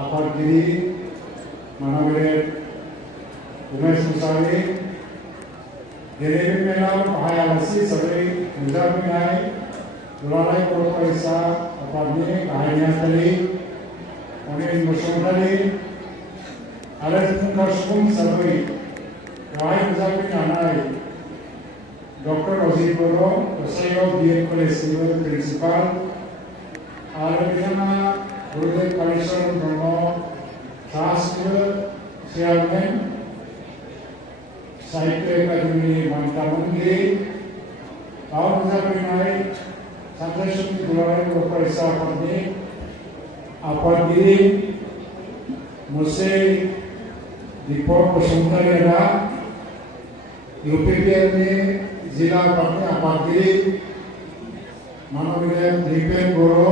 आफादगिरि मानगेरे उमेश मुसाहारि गेलेमु मेलाव बाहाय आलासि हिसाबै नुजाफैनाय दुलाराय बर' फरायसा आफादनि गाहाय नेहाथारि अनिल बसुमतारी आरो फुंखा सुबुं हिसाबै गाहाय नुजाफैनाय डॉक्टर अजित बर' हस्लायाव BA कलेजनिबो प्रिन्सिपाल आरो बिथाङा गुरुदेव कालीचरण ब्रह्म ट्रास्टनिबो चेयारमेन साहित्य एकाडेमी बान्था मोनगिरि बाव नुजाफैनाय सानथ्राइसुलि दुलाराय बर' फरायसा आफादनि आफादगिरि मुसे दीपक बसुमतारी UPPLनि जिला आफादनि आफादगिरि मानगेरे दीपेन बर'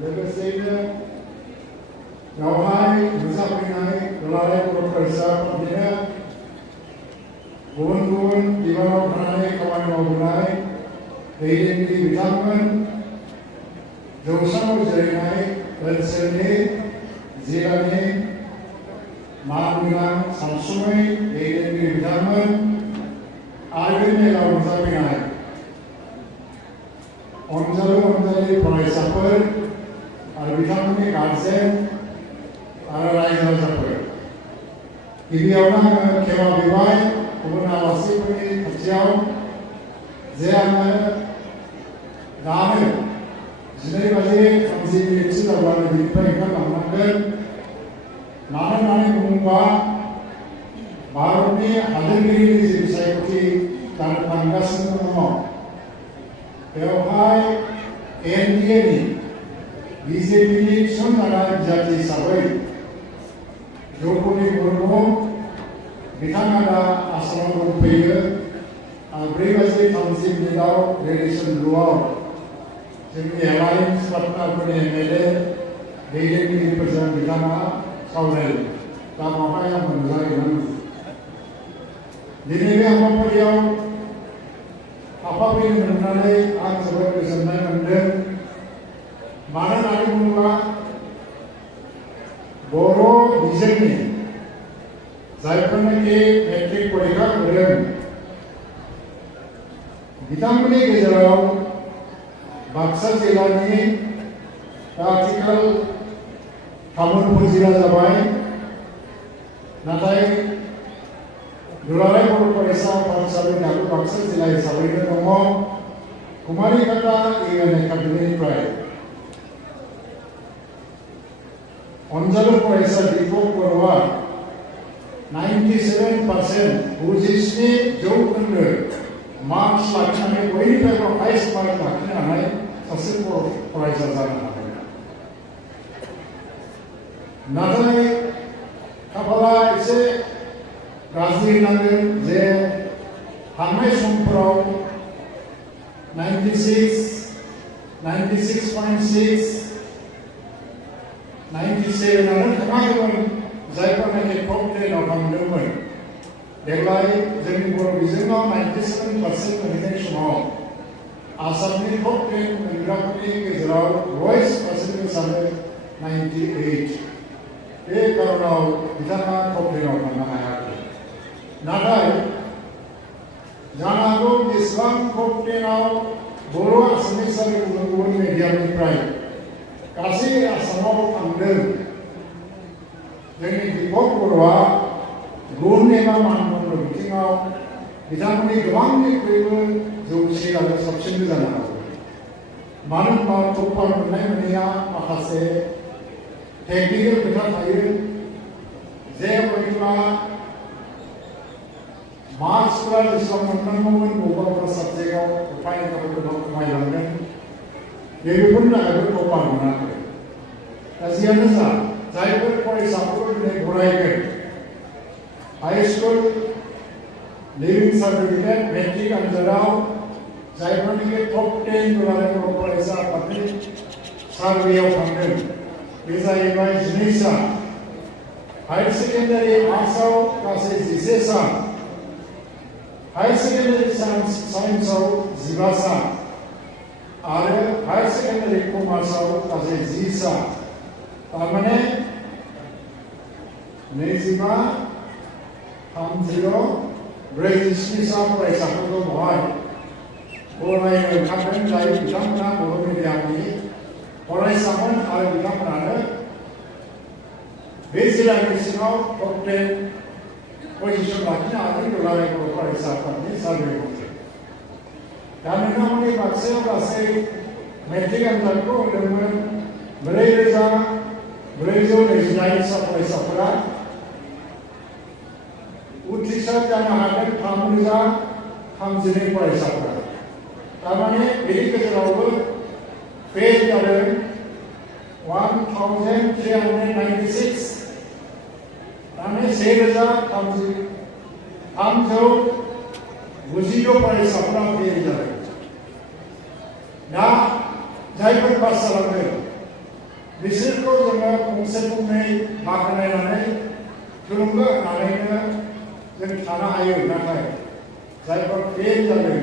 लोगोसेयैनो बेवहाय नुजाफैनाय दुलाराय बर' फरायसा आफादनिनो गुबुन गुबुन बिबानाव थानानै खामानि मावबोनाय दैदेनगिरि बिथांमोन जौसाङाव जिरायनाय ओनसोलनि जिल्लानि मानगोनां सानसुमै दैदेनगिरि बिथांमोन आरो बे मेलाव नुजाफैनाय अनजालु फरायसाफोर आरो बिथांमोननि गार्जेन आरो रायजो राजाफोर गिबियावनो आङो खेमा बिबाय गुबुन आलासिफोरनि खाथियाव जे आङो दानो 12:30 जाब्लानो बिनिफ्राय ओंखारलांनांगोन मानो होननानै बुङोब्ला भारतनि हादोरगिरिनि जि बिसायख'थि जानो थांगासिनो दङ बेवहाय NDAनि BJPनि थिसनजानाय बिजाथि हिसाबै द्रौपदी मुर्मु बिथाङा दा आसामाव दंफैयो 4:30 रेडिसन ब्लुआव जोंनि एलायन्स पार्टनारफोरनि MLA दैदेनगिरिफोरजों बिथाङा सावरायो दा बावहाय आं नुजाहैनांगौ दिनै बे हाबाफारियाव हाबफैनो मोननानै आं जोबोद गोजोननाय मोनदों मानो होननानै बुङोब्ला बर' बिजोंनि जायफोरनाखि मेट्रिक परिखा होदों बिथांमोननि गेजेराव बाक्सा जिल्लानि आथिखाल तामुलपुर जिल्ला जाबाय नाथाय दुलाराय बर' फरायसा आफाद हिसाबै दाबो बाक्सा जिल्ला हिसाबैनो दङ कुमारिघाटा EN एकाडेमिनिफ्राय अनजालु फरायसा दीपक बर'आ 97% 97% मार्क्स लाखिनानै बयनिफ्रायबो हाइस्ट मार्क लाखिनो हानाय सासे बर' फरायसा जानो हादों नाथाय खाफाला एसे गाज्रि होनांगोन जे थांनाय समफोराव 96, 96.6, 97 आनो थाङाखैमोन जायफोरनाखि टप 10 आव थांदोंमोन देग्लाय जोंनि बर' बिजोङाव 97% मोनहैनाय समाव आसामनि टप 10 मोनग्राफोरनि गेजेराव लवेस्ट पार्सेन्टेजआनो 98 बे कारनाव बिथाङा टप 10 आव थांनो हायाखै नाथाय जानो हागौ बेसेबां टप 10 आव बर' आसामिस आरो गुबुन गुबुन मिडियामनिफ्राय गासै आसामाव थांदों जोंनि दीपक बर'आ गुन एबा मानदण्ड बिथिङाव बिथांमोननि गोबांनिख्रुइबो जौसिन आरो साबसिन जानो हागौ मानो होनबा टप्पार मोननाय मोनैया माखासे टेकनिकेल खोथा थायो जे बबेबा मार्क्सफोरा जेसेबां मोननांगौमोन बबेबा साबजेक्टआव फाइनफोरखौ खमायलांदों बेफोरनि थाखायबो टप्पार मोनाखै दा जियानो जा जायफोर फरायसाफोरखौ दिनै बरायगोन high school leaving certificate matric आनजादाव जायफोरनिखि टप 10 दुलाराय बर' फरायसा आफादनि सार्भेयाव थांदों बे जाहैबाय 12 सान हायर सेकेन्डारि आर्ट्सआव गासै 11 सान हायर सेकेन्डारि साइन्सआव 15 सान आरो हायर सेकेन्डारि कमार्सआव गासै 10 सान तारमाने नैजिबा 30 ब्रैजिस्निसा फरायसाफोरखौ बेवहाय बरायनो ओंखारदों जाय बिथांमोना बर' मिडियामनि फरायसामोन आरो बिथांमोनानो बे जिल्लानि सिङाव टप 10 पजिशन लाखिनो हादों दुलाराय बर' फरायसा आफादनि सार्भे मथे। दा नोंथांमोननि बाक्सायाव गासै मेट्रिक आनजादखौ होदोंमोन 4,429 फरायसाफोरा उथ्रिसार जानो हादों 3,032 फरायसाफोरा। तारमाने बेनि गेजेरावबो फेल जादों 1,396 तारमाने 1,392 फरायसाफोरा फेल जादों। दा जायफोर पास जालांदों बिसोरखौ जोङो फंसे फंनै बाख्नायनानै थुलुंगा होनानैनो जों थानो हायो। नाथाय जायफोर फेल जादों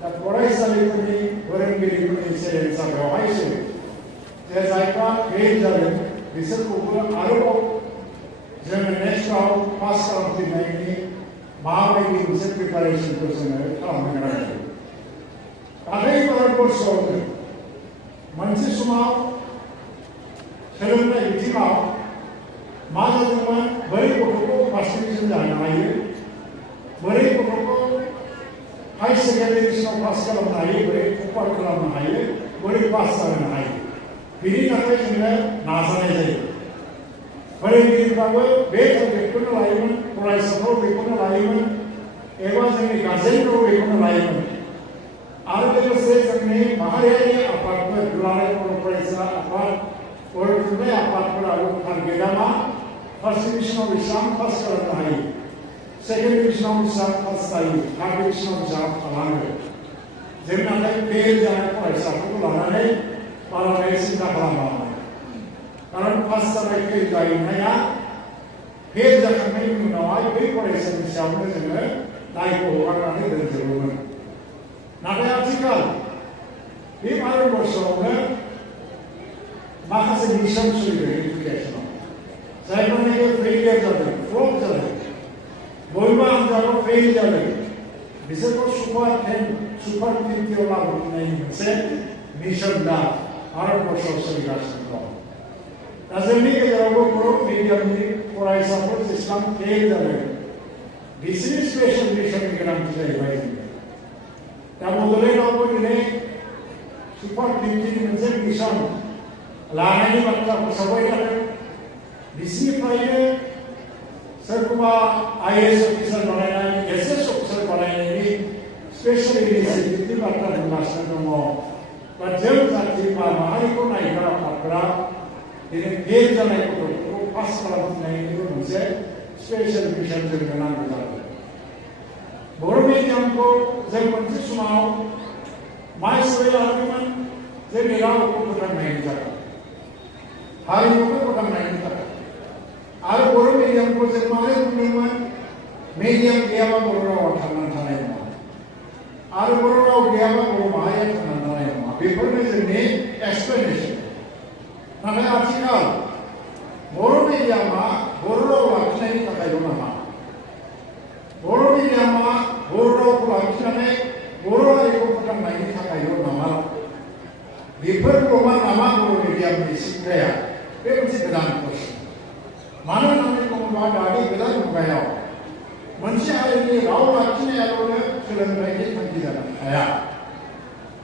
दा फरायसालिफोरनि फोरोंगिरिफोरनि चेलेन्जआ बेवहायसो जे जायफ्रा फेल जादों बिसोरखौबो आरोबाव जोङो नेक्स्टआव पास खालामफिननायनि माबायदि मोनसे प्रिपारेसनखौ जोङो खालामनो गोनां जायो। नाथाय भारतबर्षआवनो मोनसे समाव सोलोंथाइ बिथिङाव मा जादोंमोन, बोरै गथ'खौ फार्स्ट डिभिजन जानो हायो, बोरै गथ'खौ हाई सेकेन्डारिसिमाव पास खालामनो हायो, बोरै टपार खालामनो हायो, बोरै पास जानो हायो, बेनि थाखाय जोङो नाजानाय जायो। फोरोंगिरिफ्राबो बे टारगेटखौनो लायोमोन, फरायसाफोर बेखौनो लायोमोन, एबा जोंनि गार्जेनफोर बेखौनो लायोमोन। आरो लोगोसे जोंनि माहारियारि आफादफोर दुलाराय बर' फरायसा आफाद, बर' थुनलाइ आफादफोराबो टारगेटआ मा, फार्स्ट डिभिजनाव बेसेबां पास खालामनो हायो, सेकेन्ड डिभिजनाव बेसेबां पास जायो, थार्ड डिभिजनाव बेसेबां खालामो। जों नाथाय फेल जानाय फरायसाफोरखौ लानानै बाराद्राय सिन्था खालामामोन। कारण पास जानाय फेल जानाया फेल जाखांनायनि उनावहाय बै फरायसानि सायावनो जोङो दायखौ हगारनानै दोनजोबोमोन। नाथाय आथिखाल बे भारतबर्षआवनो माखासे मिशन सोलिदों एडुकेसनाव, जायफोरनाखि फेलियर जादों, फ्लप जादों, बबेबा आनजादाव फेल जादों, बिसोरखौ सुपार 50 लाबोनायनि मोनसे मिशन दा भारतबर्षआव सोलिगासिनो दं। दा जोंनि गेजेरावबो बर' मिडियामनि फरायसाफोर जेसेबां फेल जादों बिसोरनि स्पेशल मिशननि गोनांथि जाहैबाय। दा बड'लेण्डआवबो दिनै सुपार 50 मोनसे मिशन लानायनि बाथ्रा फोसावबाय थादों। बिसिनिफ्रायनो सोरखौबा IAS अफिसार बानायनाय, SS अफिसार बानायनायनि स्पेशल इनिशिएटिभनि बाथ्रा बुंगासिनो दङ। बा जों जाथि बा माहारिखौ नायग्रा आफादफोरा दिनै फेल जानाय गथ'फोरखौ पास खालामफिननायनिबो मोनसे स्पेशल मिशन जोंनो नांगौ जादों। बर' मिडियामखौ जों मोनसे समाव मा हिसाबै लादोंमोन, जोंनि रावखौ फोथांनायनि थाखाय, हारिमुखौ फोथांनायनि थाखाय। आरो बर' मिडियामखौ जों माबोरै बुंदोंमोन, मिडियाम गैयाबा बर' रावा थांनानै थानाय नङा, आरो बर' राव गैयाबा बर' माहारिया थांनानै थानाय नङा। बेफोरनो जोंनि एक्सप्लेनेसन। नाथाय आथिखाल बर' मिडियामा बर' राव लाखिनायनि थाखायल' नामा, बर' मिडियामा बर' रावखौ लाखिनानै बर' हारिखौ फोथांनायनि थाखायल' नामा, बेफोरल'मा नामा बर' मिडियामनि सिन्थाया? बे मोनसे गोदान प्रश्न। मानो होननानै बुङोब्ला दानि गोदान मुगायाव मोनसे हारिनि राव लाखिनायाल'नो सोलोंथाइनि थांखि जानो हाया।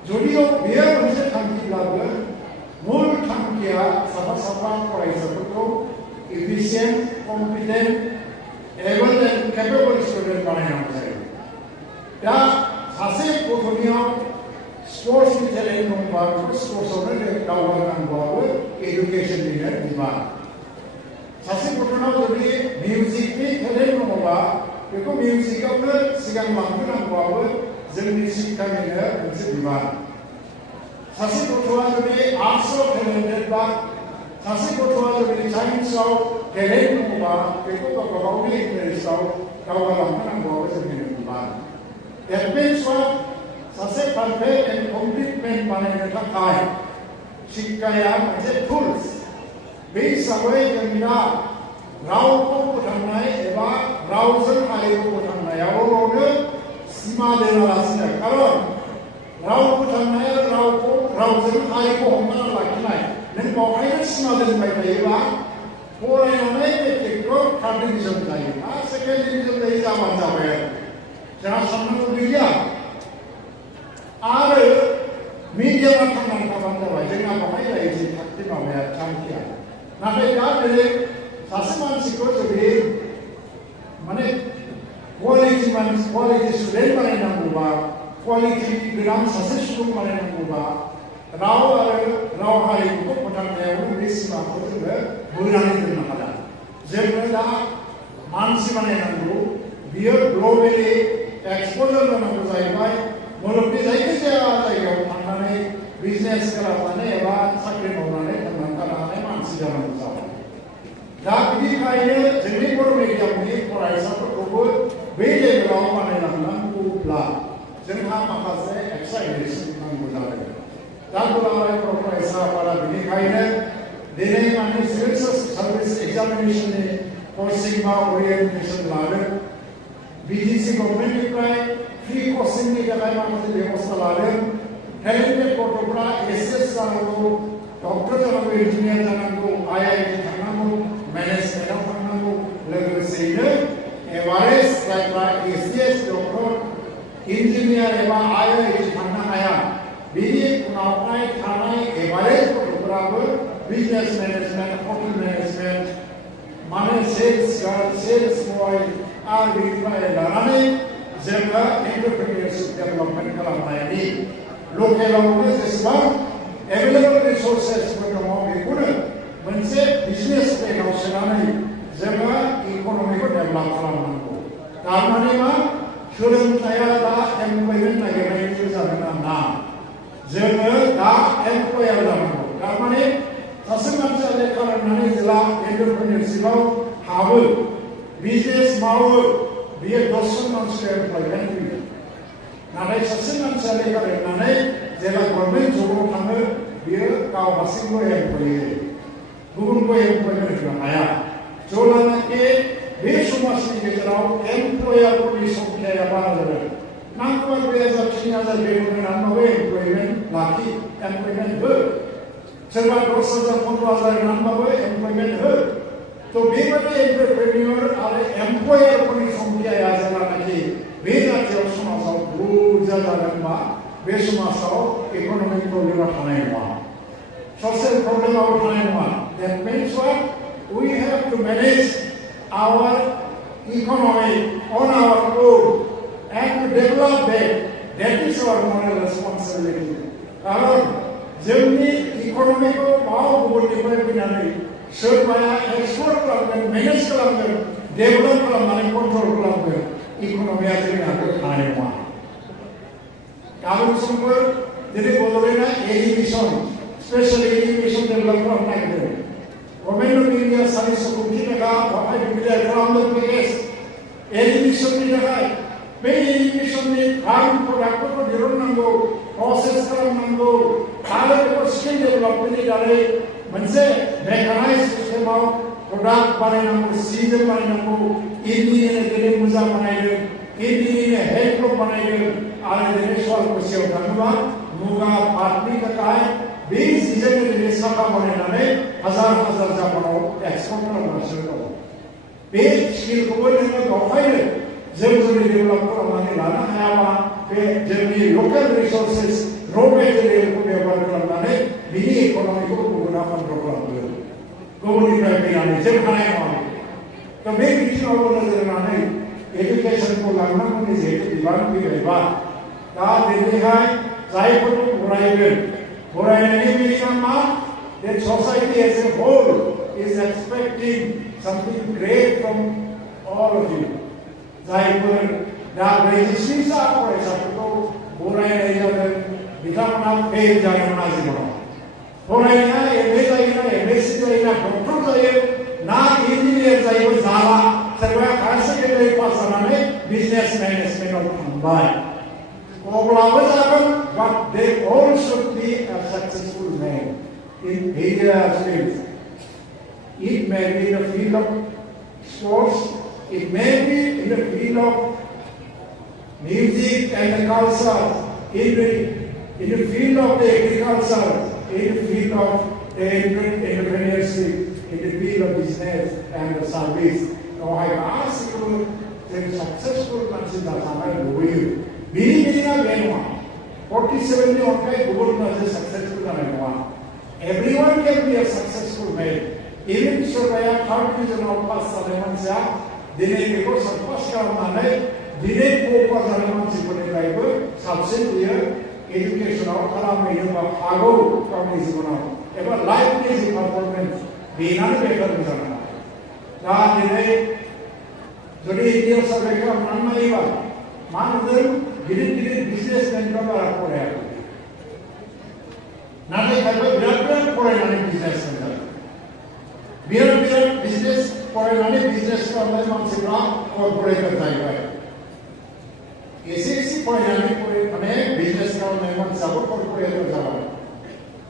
जुदिअ बेयो मोनसे थांखिब्लाबो मूल थांखिया साफा साफा फरायसाफोरखौ efficient, competent, able and capable student बानायनांगौ जायो। दा सासे गथ'नियाव स्पर्ट्सनि टेलेन्ट दंबा बेखौ स्पर्ट्सआवनो दावगानांगौआबो एडुकेसननिनो बिबान। सासे गथ'नाव जुदि मिउजिकनि टेलेन्ट दङबा बेखौ मिउजिकआवनो सिगां लांहोनांगौआबो जोंनि शिक्षानिनो मोनसे बिबान। सासे गथ'आ जुदि आर्ट्सआव टेलेन्टेड बा सासे गथ'आ जुदि साइन्सआव टेलेन्ट दङबा बेखौ गावबा गावनि इन्टारेस्टआव दावगालांहोनांगौआबो जोंनिनो बिबान। That means what? सासे पारफेक्ट एन्ड कमप्लिट मेन बानायनो थाखाय शिक्षाया मोनसे टुल्स। बे हिसाबै जों दा रावखौ फोथांनाय एबा रावजों हारिखौ फोथांनायावल'नो सिमा दोनालासिनो खारन राव फोथांनाय रावखौ रावजों हारिखौ हमथाना लाखिनाय नों बावहायनो सिमा दोनबाय थायोबा फरायनानै मेट्रिकखौ थार्ड डिभिजन जायो सेकेन्ड डिभिजन जायो जाबानो जाबाय आरो जोंहा साननांगौ गैया आरो मिडियामा थांनानै थाबानो जाबाय जोंहा बावहाय जायो जे थाखि माबाया थांखिया नाथाय दा दिनै सासे मानसिखौ जुदि माने क्वालिटि स्टुडेन्ट बानायनांगौबा क्वालिटि गोनां सासे सुबुं बानायनांगौबा राव आरो राव हारिमुखौ फोथांनायावनो बे सिमाखौ जोङो बोनानै दोननो हाला जोङो दा मानसि बानायनांगौ बियो ग्लबेलि एक्सप'जार जानांगौ जाहैबाय मुलुगनि जायखिजाया जायगायाव थांनानै बिजनेस खालामनानै एबा साख्रि मावनानै थांनानै थानो हानाय मानसि जानांगौ जाबाय दा बिनिखायनो जोंनि बर' मिडियामनि फरायसाफोरखौबो बे लेभेलाव बानायलांनांगौब्ला जोंहा माखासे एक्सट्रा इंलिश नांगौ जादों दा दुलाराय बर' फरायसा आफादा बेनिखायनो दिनै माने सिभिल सार्भिस एग्जामिनेशननि कचिं बा अरियेन्टेसन लादों बिटिसि गभर्नमेन्टनिफ्राय फ्रि कचिंनि थाखाय माखासे बेबस्था लादों टेलेन्टेड गथ'फ्रा एसएस जानांगौ डक्टर जानांगौ इन्जिनियार जानांगौ आईआईटि थांनांगौ मेनेजमेन्टआव थांनांगौ लोगोसेयैनो एभारेज जायफ्रा एसएस डक्टर इन्जिनियार एबा आईआईटि थांनो हाया बिनि उनावहाय थानाय एभारेज गथ'फोराबो बिजनेस मेनेजमेन्ट हटेल मेनेजमेन्ट माने सेल्स गार्ल सेल्स बय आरो बिनिफ्राय लानानै जोङो एन्टारप्रेनियरशिप डेभेलपमेन्ट खालामनायनि लकेलावनो जेसेबां एभेलेबल रिसोर्सेसफोर दङ बेखौनो मोनसे बिजनेस प्लेनाव सोनानै जोङो इक'नमिखौ डेभेलप खालामनांगौ थारमाने मा सोलोंथाया दा एमप्लयमेन्ट नागिरनायनिबो जानो नाङा जोङो दा एमप्लयार जानांगौ थारमाने सासे मानसिया लेखा रोंनानै जेला एन्टारप्रेनियरशिपआव हाबो बिजनेस मावो बियो 10 जन मानसिखौ एमप्लयमेन्ट होयो नाथाय सासे मानसिया लेखा रोंनानै जेला गभर्नमेन्ट जबाव थाङो बियो गाव हारसिंबो एमप्लय होयो गुबुनखौ एमप्लयमेन्ट होनो हाया जेब्लानाखि बे समाजनि गेजेराव एमप्लयारफोरनि संख्याया बारा जादों नांगौबा 2000 3000 बेथन होनानैबाबो एमप्लयमेन्ट लाखि एमप्लयमेन्ट हो सोरबा 10,000 15,000 होनानैबाबो एमप्लयमेन्ट हो तो बेबायदि एन्टारप्रेनियर आरो एमप्लयारफोरनि संख्याया जेब्लानाखि बे जातीय समाजाव बुरजा जागोनबा बे समाजाव इक'नमिक प्रब्लेमा थानाय नङा ससियेल प्रब्लेमाबो थानाय नङा that means what we have to manage our economy on our own and to develop that is our moral responsibility कारण जोंनि इक'नमिखौ माव गुबुननिफ्राय फैनानै सोरबाया एक्सप्लर खालामगोन मेनेज खालामगोन डेभेलप खालामनानै कन्ट्रल खालामगोन इक'नमिया जोंनि आखायाव थानाय नङा गाबोन समफोर दिनै बड'लेण्डआ एजुकेसन स्पेशल एजुकेसन डेभेलप खालामनो नागिरदों गभर्नमेन्ट अफ इन्डिया 400 कोटि थाखा बाहाय डिक्लेयार खालामदों पेकेज एजुकेसननि थाखाय बे एजुकेसननि फार्म प्रडाक्टफोरखौ दिहुननांगौ प्रसेस खालामनांगौ आरो बेखौ स्किल डेभेलपमेन्टनि दारै मोनसे मेकानाइज सिस्टेमाव प्रडाक्ट बानायनांगौ सिजोम बानायनांगौ इन्दिनिनो दिनै मोजां बानायदों इन्दिनिनो हेडलुम बानायदों आरो दिनै सवालकुसियाव थाङोबा मुगा पाटनि थाखाय बे सिजोंनो दिनै साखा बानायनानै हाजार हाजार जापानाव एक्सपर्ट खालामगासिनो दङ बे स्किलखौबो नोङो गावहायनो जों जुदि डेभेलप खालामनानै लानो हायाबा बे जोंनि लकेल रिसोर्सेस र' मेटेरियेलखौ बेबहार खालामनानै बिनि इक'नमिखौ गुबुना कन्ट्रल खालामगोन गुबुननिफ्राय फैनानै जों हानाय नङा दा बे बिथिङावबो नोजोर होनानै एजुकेसनखौ लांनांगौनि जिहेतु बिबान फैबायबा दा दिनैहाय जायफोरखौ फरायगोन फरायनायनि मिनिङा मा that society as a whole is expecting something great from all of you जायफोर दा 46 फरायसाफोरखौ बरायनाय जादों बिथांमोना फेल जागोन आजिबनाव फरायनाया एमए जायोना एमएससी जायोना डक्टर जायो ना इन्जिनियार जायो जाला सोरबाया हायार सेकेन्डारि पास जानानै बिजनेस मेनेजमेन्टआव थांबाय अब्लाबो जागोन but they all should be a successful man in various fields. It may be the field of sports, it may be in the field of music and the culture, in the field of the agriculture, in the field of the entrepreneurship, in the field of business and the service. So I ask you, the successful consider being 47 is successful. Everyone can be a successful man. Even so, I have heard this in our past elements. Dine because of first Karamane, Dine Popa Elements in the Bible, subsidiary education of Karamay, Hago, Karamizuna, ever life is performance, be not better than that. Dine, Jodi, years of Rekam, Nanaiva, Manadam, didn't business and cover for her. Not a capital for an business center. Beer business for an business from the Monsignor corporate type. Hslc for an business from the Monsignor corporate type.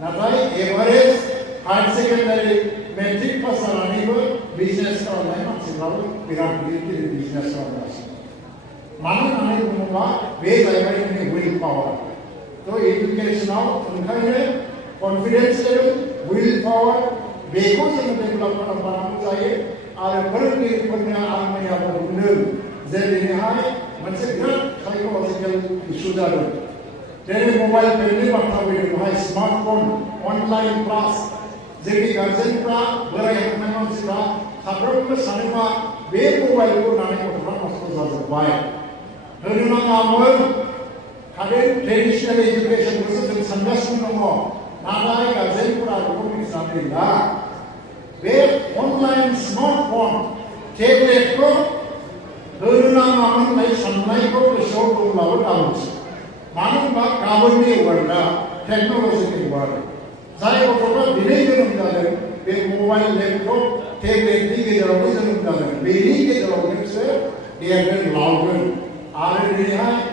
Not like average high secondary metric person business from the Monsignor without business from us. Mana willpower. So education now, confidence level, willpower, because of the development of Paramuzaye, are currently putting on my other then high, but psychological issues are there. Is mobile payment of my smartphone, online class, Zeki Gazen, where I have my own Saproka Sanima, where mobile phone and why. Traditional education was suggestion no more. Nada Gazen something where online smartphone, tablet pro, Duruna like sunlight of the show to love house. Manamba Kavani word, technological word. Zai of religion of the other, where mobile laptop, tablet, they are original of the other. We need the organs, they are very louder. Already high.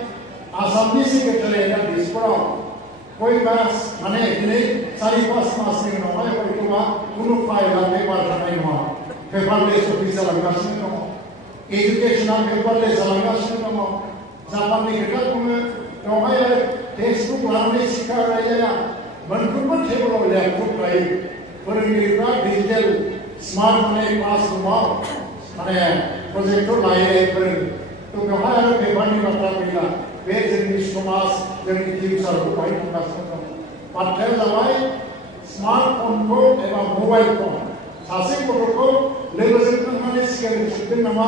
Assembly secretary and this pro. Koi bas mane sari pas mas ni no mai koi kuma kunu file paper thanai no paperless official langas no educational paperless langas no Japan ni kita kuma no mai Facebook langai sikar raya manpun table laptop rai pergi digital smart mane pass no mane projector lai pergi तो कहाँ है बेबानी बता मिला batch निष्ठ मास जब इतनी सारी कोई नहीं करता पत्थर दवाई स्मार्टफोन को एवं मोबाइल फोन सासे को लेवल पर माने स्केल शुद्ध नमा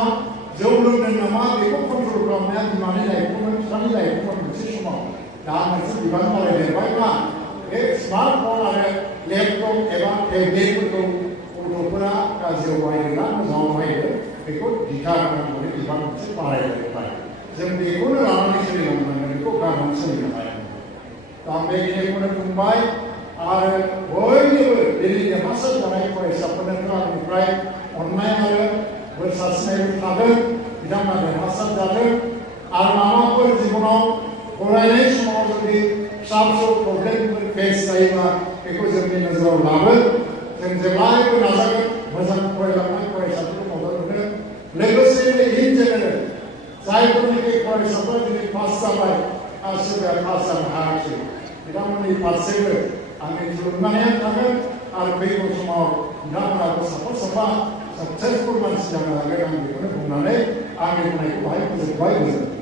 जौलम नमा देखो कंट्रोल करना है दिमागी लाइफ को सारी लाइफ को मुझे शुमा दान में से दिमाग वाले लेवाई ना एक स्मार्टफोन है लैपटॉप एवं टैबलेट को उनका का जो वायर ना नजाम वायर देखो दिखा रहा हूँ मुझे दिमाग से पारे रहता है जब देखो ना रानी से नहीं होना देखो काम से नहीं होना है तो हम देखने को ना कुंबाई और वही दिल्ली के मसल बनाए कोई सपने का निकाय ऑनलाइन है वो साथ में उठाकर इधर मारे मसल डाले और मामा को जीवनों कोराइले समाज में साबसो प्रॉब्लम फेस करें ना एको जमीन नजर लावे जब लाए को नजर भजन कोई लगना कोई सत्य Legacy in general, scientific for support in the past summer, as the past summer action. The company persevered, and it's Romanian and people from our Nama support successful ones, and the Bunane, and the